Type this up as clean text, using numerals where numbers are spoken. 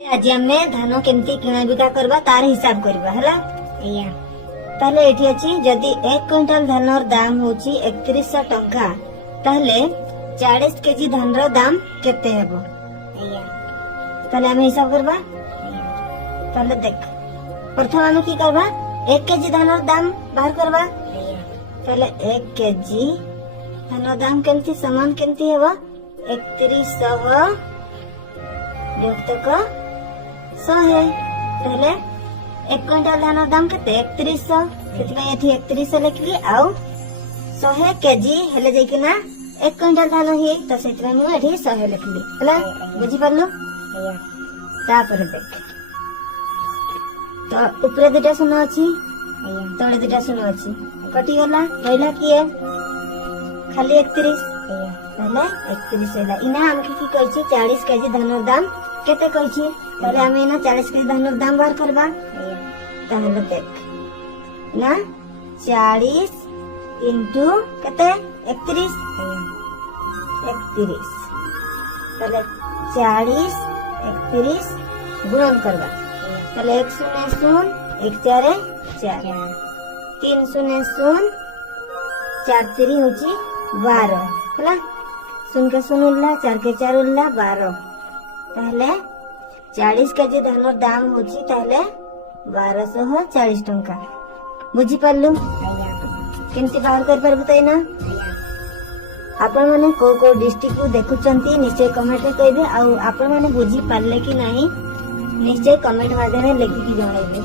आज आम धान केमती किणा बिका करबा तार हिसाब करबा हला एया ताले एठी अछि जदी 1 क्विंटल धानर दाम होची 3100 टंका ताले 40 केजी धान रो दाम केते हेबो एया ताले हम हिसाब करबा ताले देख प्रथम हम की करबा 1 केजी धानर दाम बाहर करबा ताले 1 केजी धानर दाम केमती समान केमती हेबो 3100 युक्त 100 है पहले 1 क्विंटल धान दाम केते 3100 सेतमे एठी 3100 लिखली आउ 100 केजी हेले जेकी ना 1 क्विंटल धान ही तो सेतमे मु एठी 100 लिखली हला बुझी परलो तापर देख तो ऊपर दुटा शून्य अछि तळे दुटा शून्य अछि कटी गला रहला किए खाली 31 पहले 31 हैला इना हम की कहै छी 40 केजी धान दाम केते कहै छी ताले हमें ना 40 केजी धान दाम बाहर करबा ताले देख ना 40 इंटू केते 31 ताले 40 31 गुणन करबा ताले 1 शून्य शून्य 1 4 4 3 शून्य शून्य 4 3 होची 12 हला शून्य के शून्य उल्ला 4 के 4 उल्ला 12 ताले 40 केजी धान दाम होची ताले 1240 टंका बुझी पारलु केमती बाहर कर परबो तैना आपण माने को डिस्ट्रिक्ट को देखुचंती निश्चय कमेंट रे कहबे आ आपण माने बुझी पारले कि नाही निश्चय कमेंट माध्यम रे लिखि कि जणाइबे।